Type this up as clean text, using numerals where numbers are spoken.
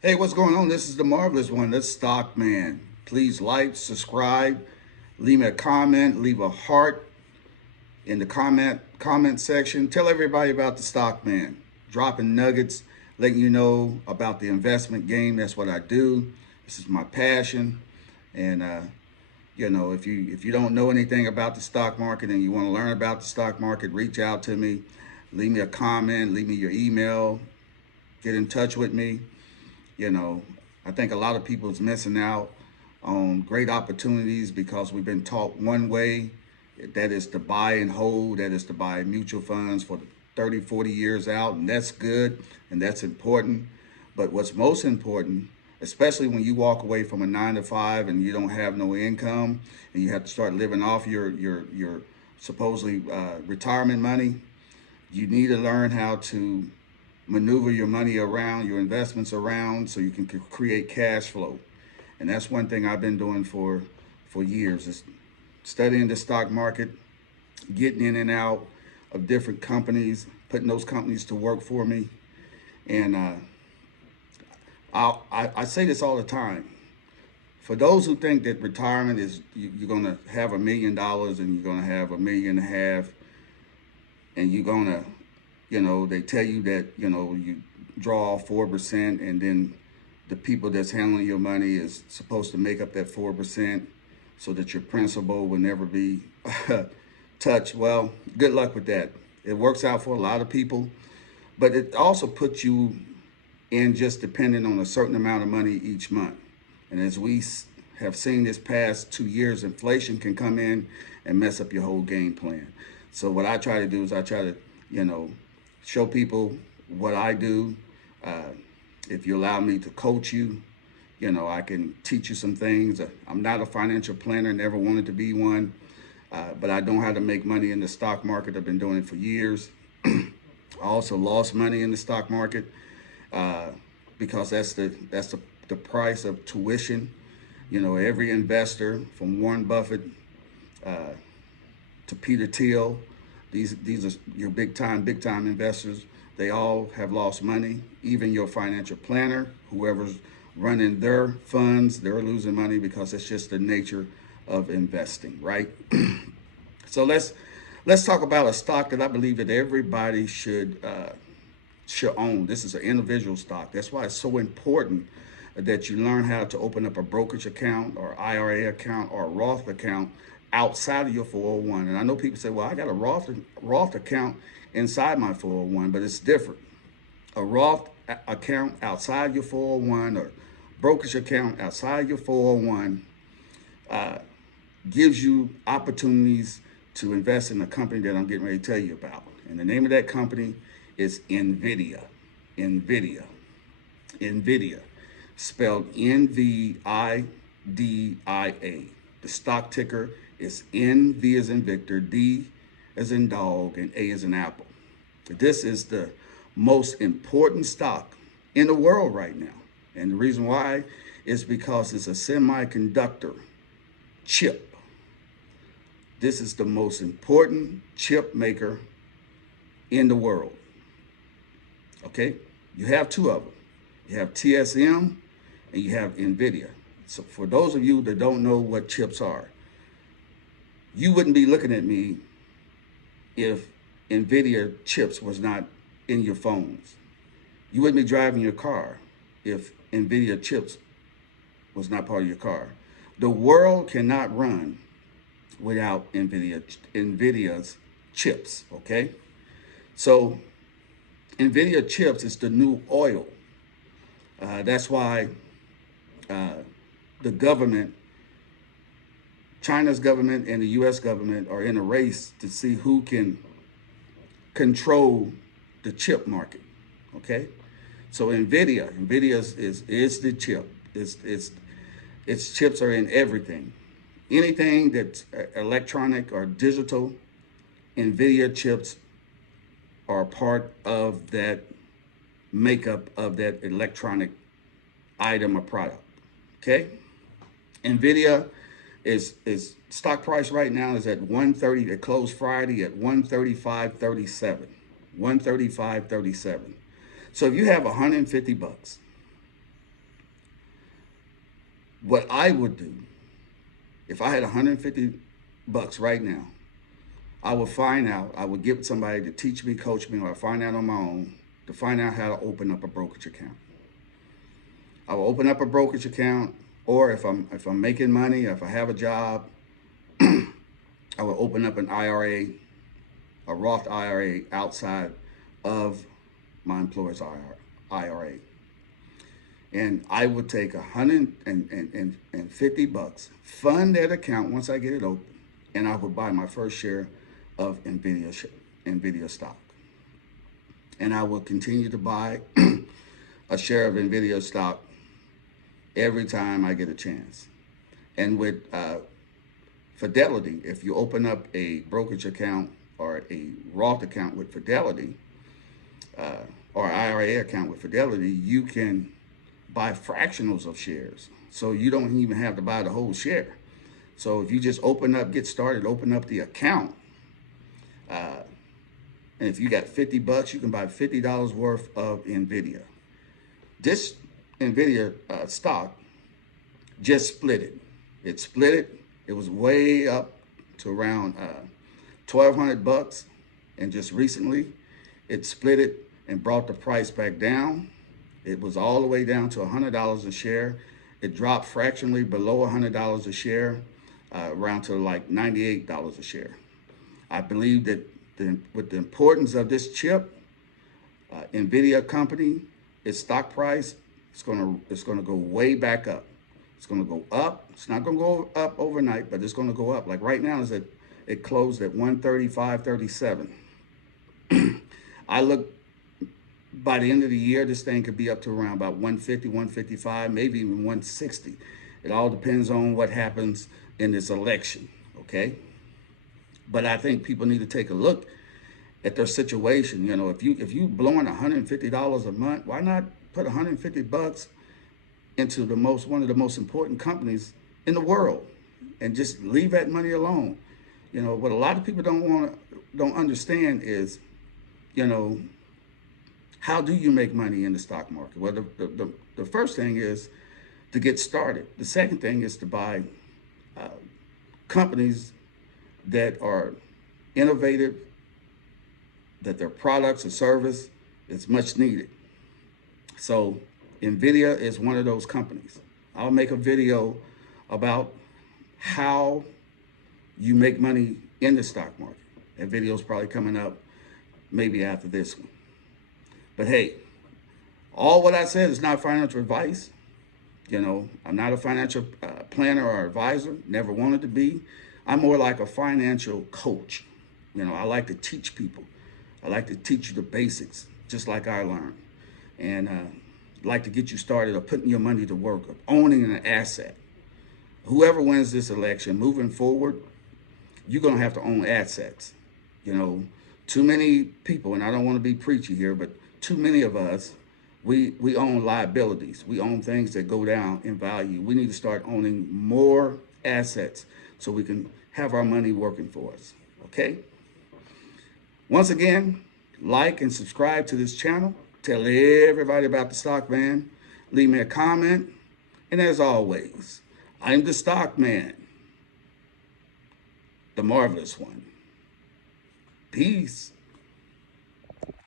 Hey, what's going on? This is the marvelous one. That's Stock Man. Please like, subscribe, leave me a comment, leave a heart in the comment section. Tell everybody about the Stock Man. Dropping nuggets, letting you know about the investment game. That's what I do. This is my passion. And if you don't know anything about the stock market and you want to learn about the stock market, reach out to me. Leave me a comment. Leave me your email. Get in touch with me. You know, I think a lot of people is missing out on great opportunities because we've been taught one way, that is to buy and hold, that is to buy mutual funds for 30, 40 years out, and that's good and that's important. But what's most important, especially when you walk away from a 9 to 5 and you don't have no income and you have to start living off your supposedly retirement money, you need to learn how to maneuver your money around, your investments around, so you can create cash flow. And that's one thing I've been doing for years, is studying the stock market, getting in and out of different companies, putting those companies to work for me. And I say this all the time. For those who think that retirement is you're going to have $1 million and you're going to have 1.5 million, and you're going to, they tell you that, you draw off 4%, and then the people that's handling your money is supposed to make up that 4% so that your principal will never be touched. Well, good luck with that. It works out for a lot of people, but it also puts you in just depending on a certain amount of money each month. And as we have seen this past 2 years, inflation can come in and mess up your whole game plan. So what I try to do is I try to, show people what I do. If you allow me to coach you, I can teach you some things. I'm not a financial planner, never wanted to be one, but I know how to make money in the stock market. I've been doing it for years. I also lost money in the stock market because that's the price of tuition. Every investor from Warren Buffett to Peter Thiel, these are your big time investors. They all have lost money. Even your financial planner, whoever's running their funds, they're losing money because it's just the nature of investing, right? So let's talk about a stock that I believe that everybody should own. This is an individual stock. That's why it's so important that you learn how to open up a brokerage account or IRA account or a Roth account outside of your 401. And I know people say, well, I got a Roth account inside my 401, but it's different. A Roth account outside your 401 or brokerage account outside your 401 gives you opportunities to invest in a company that I'm getting ready to tell you about. And the name of that company is Nvidia. Nvidia. Nvidia. Spelled Nvidia. The stock ticker is NV as in Victor, D as in dog, and A as in apple. This is the most important stock in the world right now. And the reason why is because it's a semiconductor chip. This is the most important chip maker in the world. Okay? You have two of them. You have TSM and you have Nvidia. So for those of you that don't know what chips are, you wouldn't be looking at me if Nvidia chips was not in your phones. You wouldn't be driving your car if Nvidia chips was not part of your car. The world cannot run without Nvidia's chips, okay? So Nvidia chips is the new oil. That's why the government, China's government and the U.S. government are in a race to see who can control the chip market. Okay, so Nvidia is the chip. Its chips are in everything. Anything that's electronic or digital, Nvidia chips are part of that makeup of that electronic item or product. Okay, Nvidia is stock price right now is at 130. It closed Friday at 135.37. 135.37. So if you have $150 What I would do if I had 150 bucks right now, I would find out, I would get somebody to teach me, coach me, or I find out on my own to find out how to open up a brokerage account. I will open up a brokerage account, or if I'm making money, if I have a job, I will open up an IRA, a Roth IRA outside of my employer's IRA. And I would take $150, fund that account once I get it open, and I would buy my first share of Nvidia stock. And I will continue to buy a share of Nvidia stock every time I get a chance. And with Fidelity, if you open up a brokerage account or a Roth account with Fidelity, or IRA account with Fidelity, you can buy fractionals of shares. So you don't even have to buy the whole share. So if you just get started, open up the account. And if you got 50 bucks, you can buy $50 worth of Nvidia. This Nvidia stock just split it. It split it. It was way up to around 1,200 bucks. And just recently, it split it and brought the price back down. It was all the way down to $100 a share. It dropped fractionally below $100 a share, around to like $98 a share. I believe that with the importance of this chip, Nvidia company, its stock price, it's gonna go way back up. It's gonna go up. It's not gonna go up overnight, but it's gonna go up. Like right now, it closed at 135.37. I look, by the end of the year, this thing could be up to around about 150, 155, maybe even 160. It all depends on what happens in this election, okay? But I think people need to take a look at their situation. You know, if you blowing $150 a month, why not put 150 bucks into one of the most important companies in the world and just leave that money alone? You know, what a lot of people don't understand is, you know, how do you make money in the stock market? Well, the first thing is to get started. The second thing is to buy companies that are innovative, that their products or service is much needed. So Nvidia is one of those companies. I'll make a video about how you make money in the stock market. That video is probably coming up maybe after this one. But hey, all what I said is not financial advice. You know, I'm not a financial planner or advisor, never wanted to be. I'm more like a financial coach. You know, I like to teach people. I like to teach you the basics, just like I learned. And like to get you started of putting your money to work, of owning an asset. Whoever wins this election, moving forward, you're going to have to own assets. You know, too many people, and I don't want to be preachy here, but too many of us, we own liabilities. We own things that go down in value. We need to start owning more assets so we can have our money working for us, okay? Once again, like and subscribe to this channel. Tell everybody about the Stock Man. Leave me a comment. And as always, I'm the Stock Man, the marvelous one. Peace.